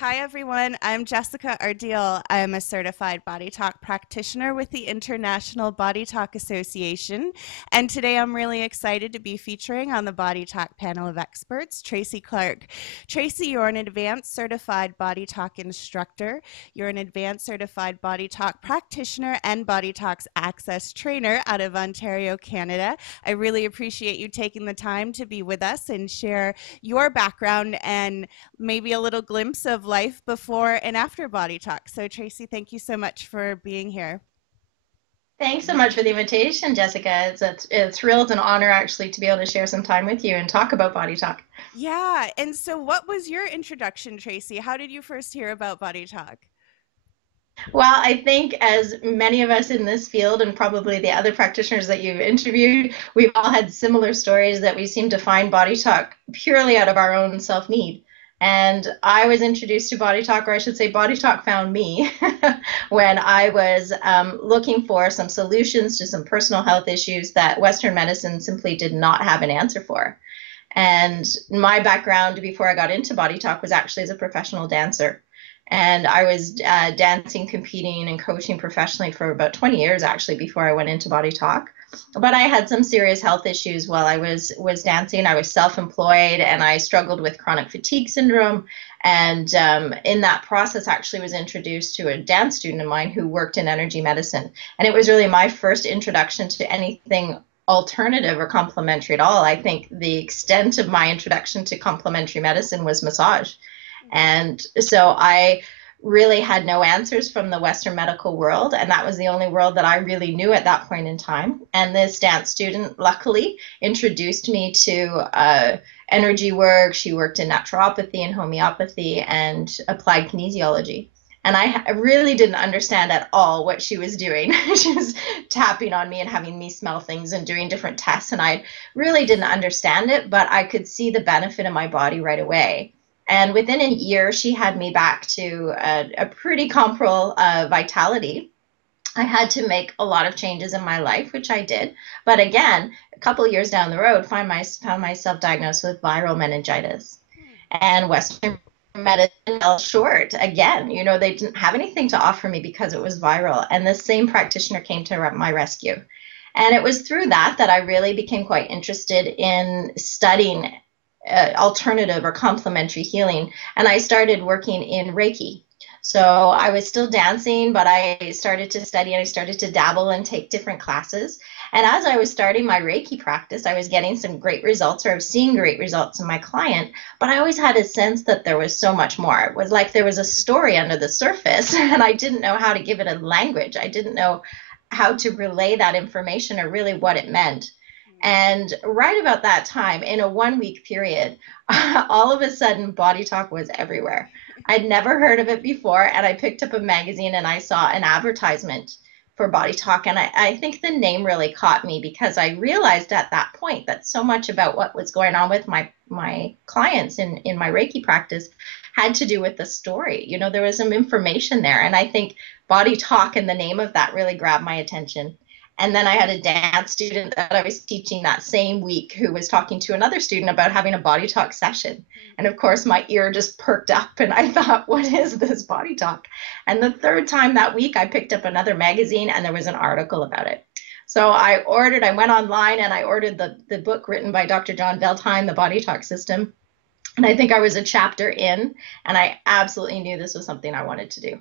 Hi, everyone. I'm Jessica Ardeal. I'm a certified Body Talk practitioner with the International Body Talk Association. And today I'm really excited to be featuring on the Body Talk panel of experts, Tracey Clark. Tracey, you're an advanced certified Body Talk instructor. You're an advanced certified Body Talk practitioner and Body Talks access trainer out of Ontario, Canada. I really appreciate you taking the time to be with us and share your background and maybe a little glimpse of life before and after Body Talk. So, Tracey, thank you so much for being here. Thanks so much for the invitation, Jessica. It's a thrill and honor actually to be able to share some time with you and talk about Body Talk. Yeah. And so, what was your introduction, Tracey? How did you first hear about Body Talk? Well, I think as many of us in this field and probably the other practitioners that you've interviewed, we've all had similar stories that we seem to find Body Talk purely out of our own self-need. And I was introduced to Body Talk, or I should say Body Talk found me when I was looking for some solutions to some personal health issues that Western medicine simply did not have an answer for. And my background before I got into Body Talk was actually as a professional dancer. And I was dancing, competing, and coaching professionally for about 20 years actually before I went into Body Talk. But I had some serious health issues while I was dancing. I was self-employed and I struggled with chronic fatigue syndrome. And in that process, actually was introduced to a dance student of mine who worked in energy medicine. And it was really my first introduction to anything alternative or complementary at all. I think the extent of my introduction to complementary medicine was massage. And so I really had no answers from the Western medical world, and that was the only world that I really knew at that point in time. And this dance student, luckily, introduced me to energy work. She worked in naturopathy and homeopathy and applied kinesiology. And I really didn't understand at all what she was doing. She was tapping on me and having me smell things and doing different tests, and I really didn't understand it, but I could see the benefit in my body right away. And within a year, she had me back to a pretty comparable vitality. I had to make a lot of changes in my life, which I did. But again, a couple of years down the road, found myself diagnosed with viral meningitis. And Western medicine fell short again. You know, they didn't have anything to offer me because it was viral. And the same practitioner came to my rescue. And it was through that I really became quite interested in studying alternative or complementary healing. And I started working in Reiki. So I was still dancing, but I started to study and I started to dabble and take different classes. And as I was starting my Reiki practice, I was getting some great results, or I was seeing great results in my client, but I always had a sense that there was so much more. It was like there was a story under the surface, and I didn't know how to give it a language. I didn't know how to relay that information or really what it meant. And right about that time, in a 1 week period, all of a sudden, Body Talk was everywhere. I'd never heard of it before, and I picked up a magazine and I saw an advertisement for Body Talk. And I think the name really caught me because I realized at that point that so much about what was going on with my clients in my Reiki practice had to do with the story. You know, there was some information there. And I think Body Talk and the name of that really grabbed my attention. And then I had a dance student that I was teaching that same week who was talking to another student about having a Body Talk session. And of course, my ear just perked up and I thought, what is this Body Talk? And the third time that week, I picked up another magazine and there was an article about it. So I went online and I ordered the book written by Dr. John Veltheim, The Body Talk System. And I think I was a chapter in, and I absolutely knew this was something I wanted to do.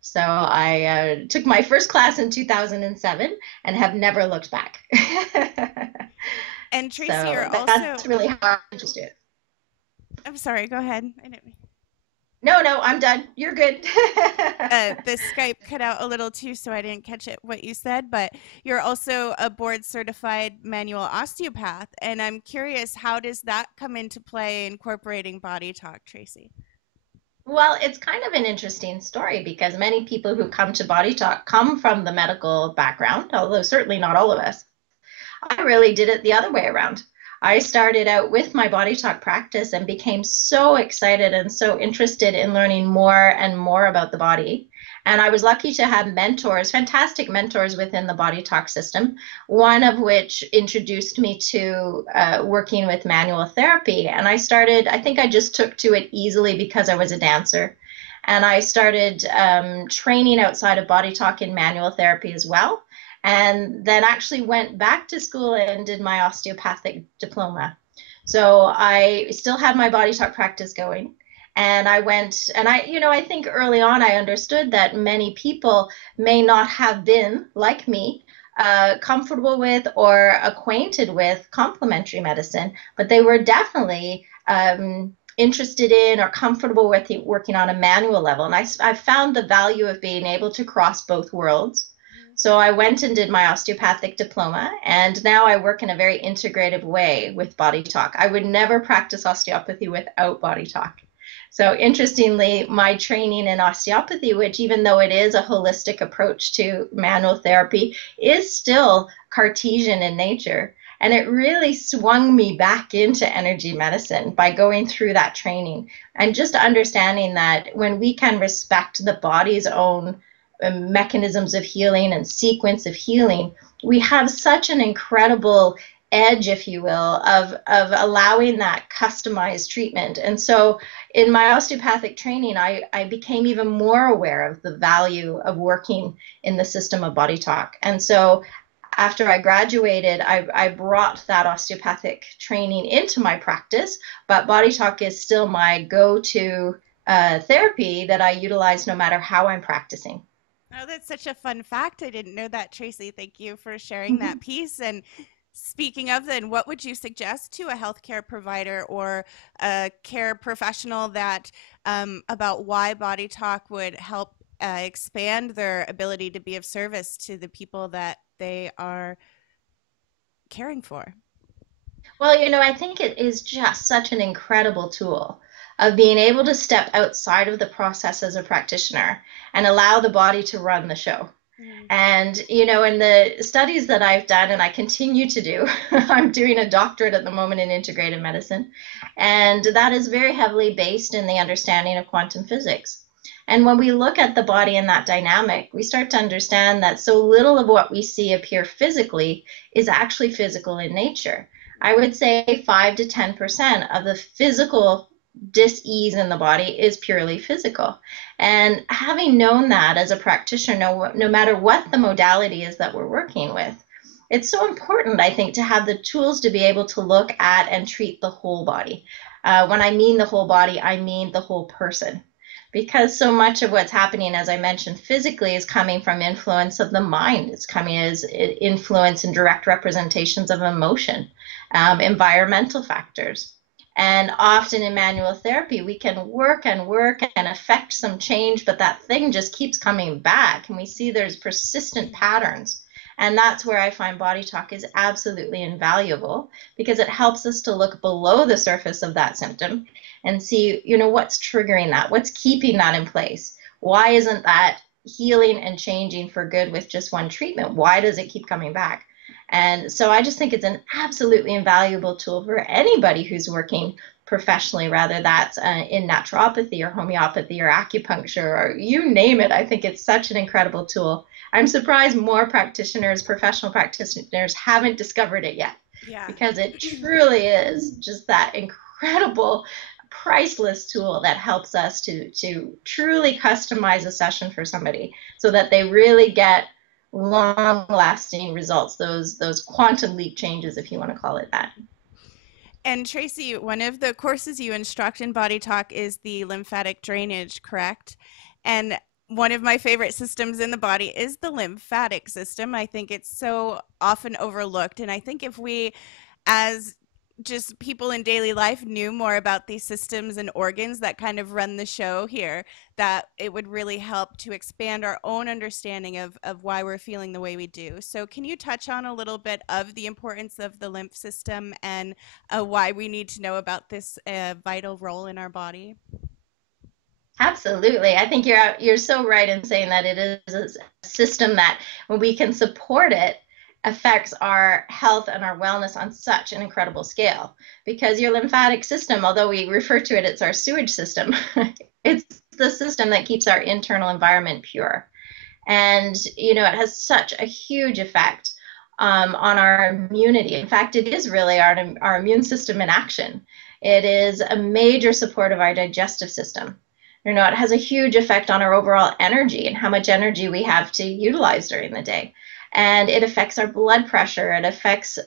So I took my first class in 2007 and have never looked back. And Tracey, So you're that's also, really how I'm interested. I'm sorry, go ahead. I didn't, No, I'm done. You're good. the Skype cut out a little too, so I didn't catch it what you said, but you're also a board certified manual osteopath. And I'm curious, how does that come into play incorporating Body Talk, Tracey? Well, it's kind of an interesting story because many people who come to Body Talk come from the medical background, although certainly not all of us. I really did it the other way around. I started out with my body talk practice and became so excited and so interested in learning more and more about the body. And I was lucky to have mentors, fantastic mentors within the body talk system, one of which introduced me to working with manual therapy. And I think I just took to it easily because I was a dancer. And I started training outside of body talk in manual therapy as well, and then actually went back to school and did my osteopathic diploma. So I still have my body talk practice going. And I went, and I think early on I understood that many people may not have been, like me, comfortable with or acquainted with complementary medicine, but they were definitely interested in or comfortable with working on a manual level. And I found the value of being able to cross both worlds. So I went and did my osteopathic diploma, and now I work in a very integrative way with body talk. I would never practice osteopathy without body talk. So interestingly, my training in osteopathy, which even though it is a holistic approach to manual therapy, is still Cartesian in nature. And it really swung me back into energy medicine by going through that training and just understanding that when we can respect the body's own mechanisms of healing and sequence of healing, we have such an incredible edge, if you will, of allowing that customized treatment. And so in my osteopathic training, I became even more aware of the value of working in the system of body talk. And so after I graduated, I brought that osteopathic training into my practice, but body talk is still my go-to therapy that I utilize no matter how I'm practicing. Oh, that's such a fun fact. I didn't know that, Tracy. Thank you for sharing that piece. And speaking of, then, what would you suggest to a healthcare provider or a care professional that about why Body Talk would help expand their ability to be of service to the people that they are caring for? Well, I think it is just such an incredible tool of being able to step outside of the process as a practitioner and allow the body to run the show. Mm. And, in the studies that I've done and I continue to do, I'm doing a doctorate at the moment in integrated medicine, and that is very heavily based in the understanding of quantum physics. And when we look at the body and that dynamic, we start to understand that so little of what we see appear physically is actually physical in nature. I would say 5 to 10% of the physical dis-ease in the body is purely physical. And having known that as a practitioner, no matter what the modality is that we're working with, it's so important, I think, to have the tools to be able to look at and treat the whole body. When I mean the whole body, I mean the whole person. Because so much of what's happening, as I mentioned, physically is coming from influence of the mind. It's coming as influence and direct representations of emotion, environmental factors. And often in manual therapy, we can work and work and affect some change, but that thing just keeps coming back. And we see there's persistent patterns. And that's where I find body talk is absolutely invaluable because it helps us to look below the surface of that symptom and see, what's triggering that? What's keeping that in place? Why isn't that healing and changing for good with just one treatment? Why does it keep coming back? And so I just think it's an absolutely invaluable tool for anybody who's working professionally, whether that's in naturopathy or homeopathy or acupuncture or you name it. I think it's such an incredible tool. I'm surprised more practitioners, professional practitioners, haven't discovered it yet. Yeah. Because it truly is just that incredible, priceless tool that helps us to truly customize a session for somebody so that they really get long lasting results, those quantum leap changes, if you want to call it that. And Tracy, one of the courses you instruct in Body Talk is the lymphatic drainage, correct? And one of my favorite systems in the body is the lymphatic system. I think it's so often overlooked. And I think if we, as just people in daily life, knew more about these systems and organs that kind of run the show here, that it would really help to expand our own understanding of why we're feeling the way we do. So can you touch on a little bit of the importance of the lymph system and why we need to know about this vital role in our body? Absolutely. I think you're so right in saying that it is a system that when we can support it affects our health and our wellness on such an incredible scale. Because your lymphatic system, although we refer to it, it's our sewage system, it's the system that keeps our internal environment pure. And, it has such a huge effect on our immunity. In fact, it is really our immune system in action. It is a major support of our digestive system. It has a huge effect on our overall energy and how much energy we have to utilize during the day. And it affects our blood pressure. It affects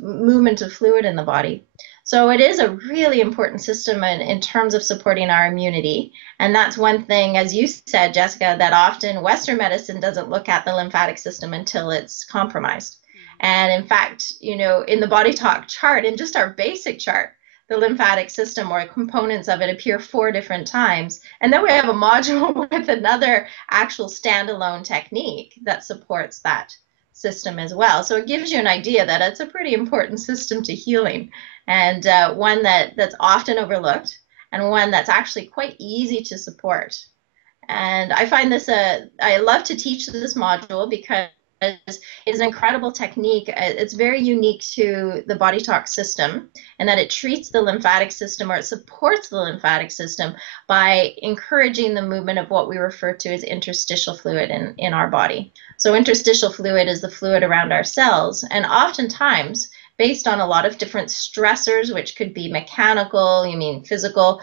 movement of fluid in the body. So it is a really important system in terms of supporting our immunity. And that's one thing, as you said, Jessica, that often Western medicine doesn't look at the lymphatic system until it's compromised. And in fact, in the Body Talk chart, in just our basic chart, the lymphatic system or components of it appear 4 different times. And then we have a module with another actual standalone technique that supports that system as well. So it gives you an idea that it's a pretty important system to healing, and one that's often overlooked, and one that's actually quite easy to support. And I find this I love to teach this module because it's an incredible technique. It's very unique to the Body Talk system, and that it treats the lymphatic system, or it supports the lymphatic system by encouraging the movement of what we refer to as interstitial fluid in our body. So interstitial fluid is the fluid around our cells, and oftentimes based on a lot of different stressors, which could be mechanical, physical,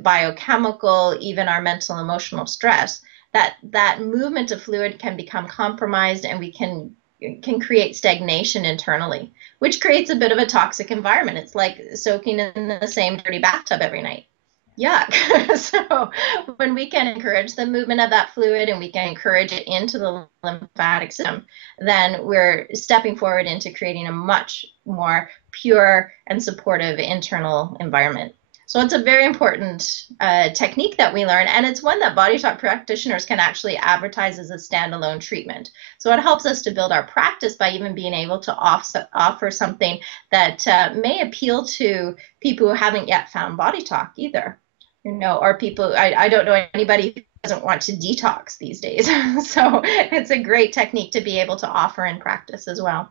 biochemical, even our mental, emotional stress, that movement of fluid can become compromised, and we can create stagnation internally, which creates a bit of a toxic environment. It's like soaking in the same dirty bathtub every night. Yuck. So when we can encourage the movement of that fluid, and we can encourage it into the lymphatic system, then we're stepping forward into creating a much more pure and supportive internal environment. So it's a very important technique that we learn, and it's one that Body Talk practitioners can actually advertise as a standalone treatment. So it helps us to build our practice by even being able to offer something that may appeal to people who haven't yet found Body Talk either. Or people, I don't know anybody who doesn't want to detox these days. So it's a great technique to be able to offer in practice as well.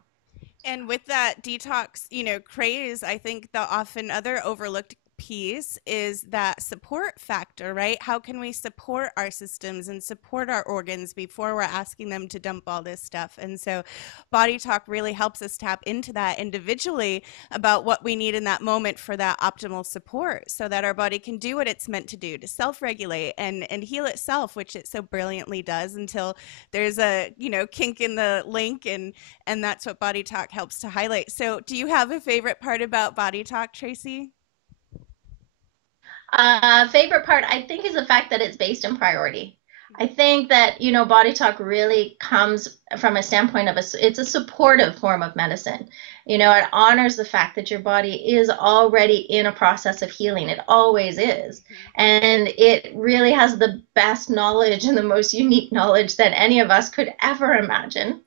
And with that detox, craze, I think the often other overlooked piece is that support factor, right? How can we support our systems and support our organs before we're asking them to dump all this stuff? And so Body Talk really helps us tap into that individually about what we need in that moment for that optimal support, so that our body can do what it's meant to do, to self-regulate and heal itself, which it so brilliantly does, until there's a kink in the link, and that's what Body Talk helps to highlight. So do you have a favorite part about Body Talk, Tracey? Favorite part, I think, is the fact that it's based in priority. I think that, Body Talk really comes from a standpoint of it's a supportive form of medicine. It honors the fact that your body is already in a process of healing. It always is. And it really has the best knowledge and the most unique knowledge that any of us could ever imagine.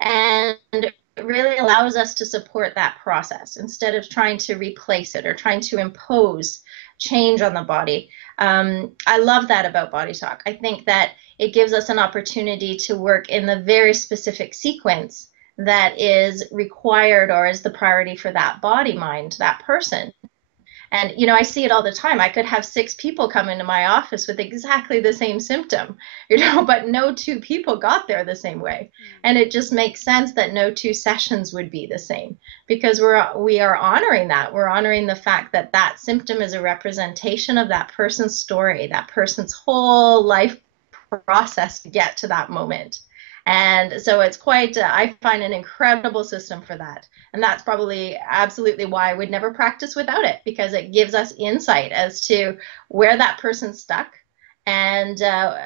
And it really allows us to support that process instead of trying to replace it or trying to impose change on the body. I love that about Body Talk. I think that it gives us an opportunity to work in the very specific sequence that is required or is the priority for that body, mind, that person. And, I see it all the time. I could have 6 people come into my office with exactly the same symptom, but no 2 people got there the same way. And it just makes sense that no 2 sessions would be the same, because we are honoring that. We're honoring the fact that that symptom is a representation of that person's story, that person's whole life process to get to that moment. And so it's quite, I find, an incredible system for that. And that's probably absolutely why I would never practice without it, because it gives us insight as to where that person's stuck and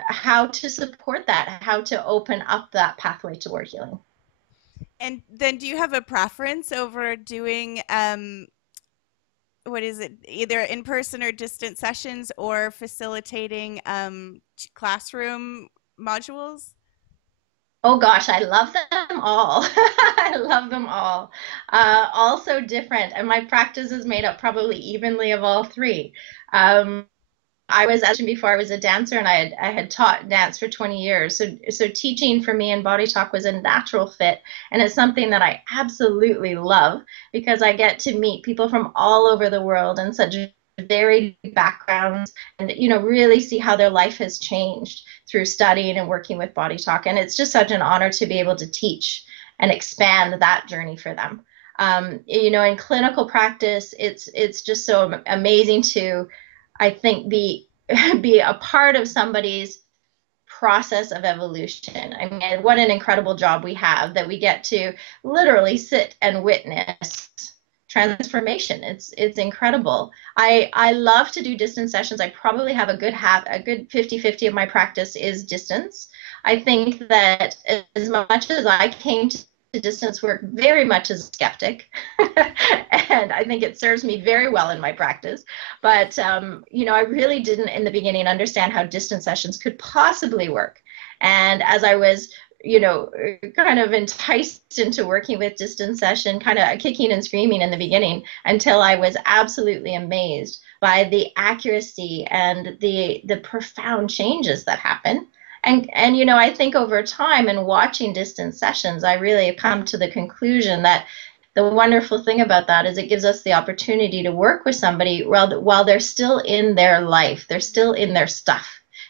how to support that, how to open up that pathway toward healing. And then do you have a preference over doing, what is it, either in-person or distant sessions, or facilitating classroom modules? Oh gosh, I love them all. I love them all. All so different. And my practice is made up probably evenly of all 3. I was, as before, I was a dancer, and I had taught dance for 20 years. So teaching for me in Body Talk was a natural fit, and it's something that I absolutely love because I get to meet people from all over the world and such varied backgrounds, and really see how their life has changed through studying and working with Body Talk. And it's just such an honor to be able to teach and expand that journey for them. In clinical practice, it's just so amazing to, I think, be a part of somebody's process of evolution. I mean, what an incredible job we have that we get to literally sit and witness transformation. It's incredible. I love to do distance sessions. I probably have a good 50-50 of my practice is distance. I think that as much as I came to distance work very much as a skeptic, and I think it serves me very well in my practice. But I really didn't in the beginning understand how distance sessions could possibly work. And as I was, kind of enticed into working with distance session, kind of kicking and screaming in the beginning, until I was absolutely amazed by the accuracy and the profound changes that happen. And I think over time and watching distance sessions, I really have come to the conclusion that the wonderful thing about that is it gives us the opportunity to work with somebody while they're still in their life, they're still in their stuff.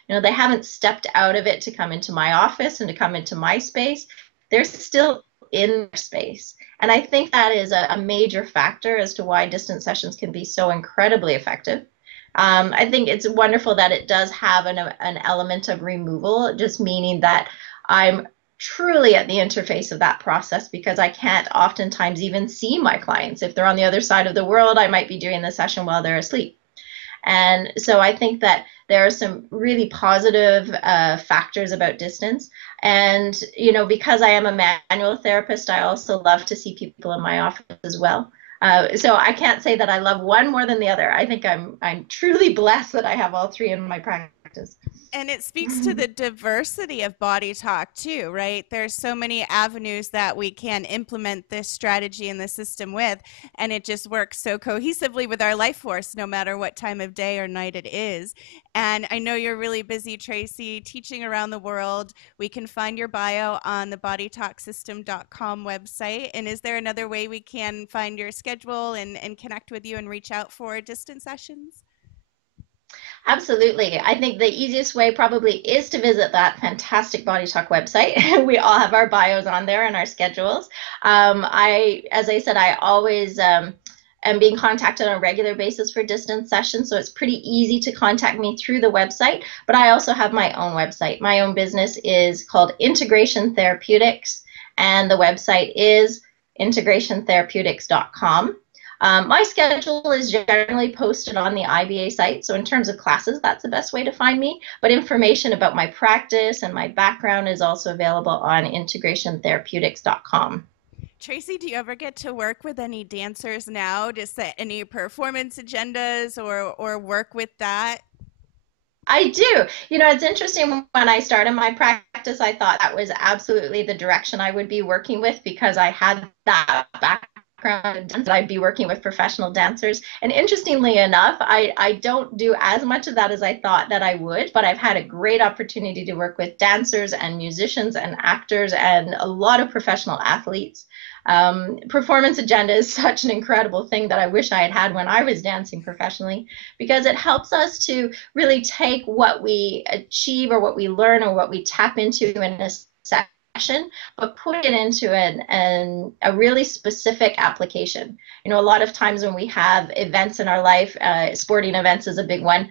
They haven't stepped out of it to come into my office and to come into my space. They're still in their space. And I think that is a major factor as to why distance sessions can be so incredibly effective. I think it's wonderful that it does have an element of removal, just meaning that I'm truly at the interface of that process, because I can't oftentimes even see my clients. If they're on the other side of the world, I might be doing the session while they're asleep. And so I think that there are some really positive factors about distance. And, because I am a manual therapist, I also love to see people in my office as well. So I can't say that I love one more than the other. I think I'm truly blessed that I have all three in my practice. And it speaks to the diversity of Body Talk too, right? There's so many avenues that we can implement this strategy in the system with, and it just works so cohesively with our life force, no matter what time of day or night it is. And I know you're really busy, Tracey, teaching around the world. We can find your bio on the bodytalksystem.com website. And is there another way we can find your schedule and connect with you and reach out for distance sessions? Absolutely. I think the easiest way probably is to visit that fantastic Body Talk website. We all have our bios on there and our schedules. As I said, I always am being contacted on a regular basis for distance sessions, so it's pretty easy to contact me through the website. But I also have my own website. My own business is called Integration Therapeutics, and the website is integrationtherapeutics.com. My schedule is generally posted on the IBA site. So in terms of classes, that's the best way to find me. But information about my practice and my background is also available on integrationtherapeutics.com. Tracey, do you ever get to work with any dancers now to set any performance agendas or work with that? I do. It's interesting. When I started my practice, I thought that was absolutely the direction I would be working with, because I had that background that I'd be working with professional dancers. And interestingly enough, I don't do as much of that as I thought that I would, but I've had a great opportunity to work with dancers and musicians and actors and a lot of professional athletes. Performance agenda is such an incredible thing that I wish I had had when I was dancing professionally, because it helps us to really take what we achieve or what we learn or what we tap into in a session, but put it into a really specific application. A lot of times when we have events in our life, sporting events is a big one.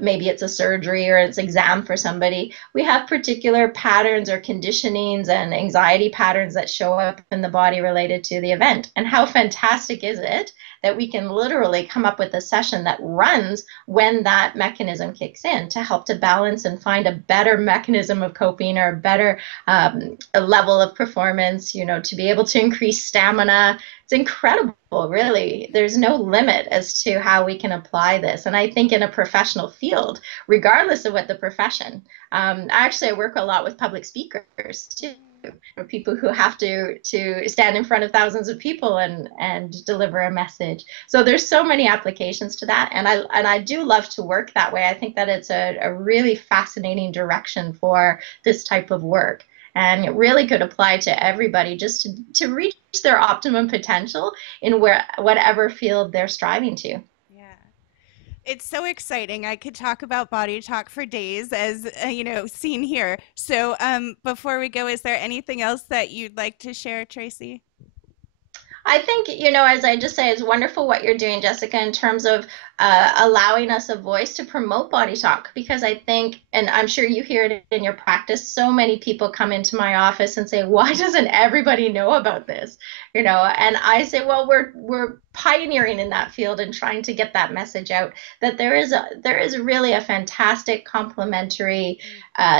Maybe it's a surgery or it's exam for somebody. We have particular patterns or conditionings and anxiety patterns that show up in the body related to the event. And how fantastic is it that we can literally come up with a session that runs when that mechanism kicks in, to help to balance and find a better mechanism of coping or a better a level of performance, to be able to increase stamina. It's incredible, really. There's no limit as to how we can apply this. And I think in a professional field, regardless of what the profession, actually I work a lot with public speakers too. or people who have to stand in front of thousands of people and deliver a message. So there's so many applications to that, and I do love to work that way. I think that it's a really fascinating direction for this type of work. And it really could apply to everybody just to reach their optimum potential in whatever field they're striving to. Yeah. It's so exciting. I could talk about body talk for days, as seen here. So, before we go, is there anything else that you'd like to share, Tracy? I think, as I just say, it's wonderful what you're doing, Jessica, in terms of allowing us a voice to promote body talk. Because I think, and I'm sure you hear it in your practice, so many people come into my office and say, "Why doesn't everybody know about this?" And I say, "Well, we're pioneering in that field and trying to get that message out that there is really a fantastic complementary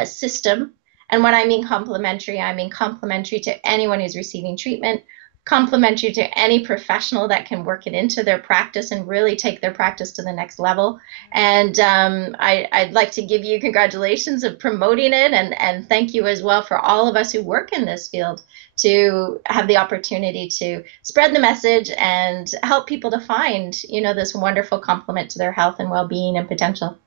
system." And when I mean complementary, I mean complementary to anyone who's receiving treatment, complementary to any professional that can work it into their practice and really take their practice to the next level. And I'd like to give you congratulations of promoting it, and thank you as well for all of us who work in this field to have the opportunity to spread the message and help people to find, this wonderful complement to their health and well-being and potential.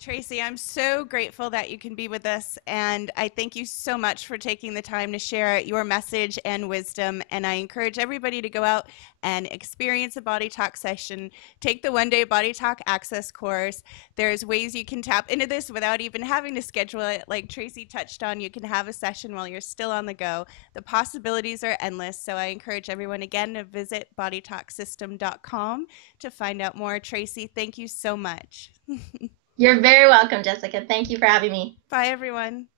Tracy, I'm so grateful that you can be with us, and I thank you so much for taking the time to share your message and wisdom. And I encourage everybody to go out and experience a body talk session. Take the one-day body talk access course. There's ways you can tap into this without even having to schedule it. Like Tracy touched on, you can have a session while you're still on the go. The possibilities are endless. So I encourage everyone again to visit bodytalksystem.com to find out more. Tracy, thank you so much. You're very welcome, Jessica. Thank you for having me. Bye, everyone.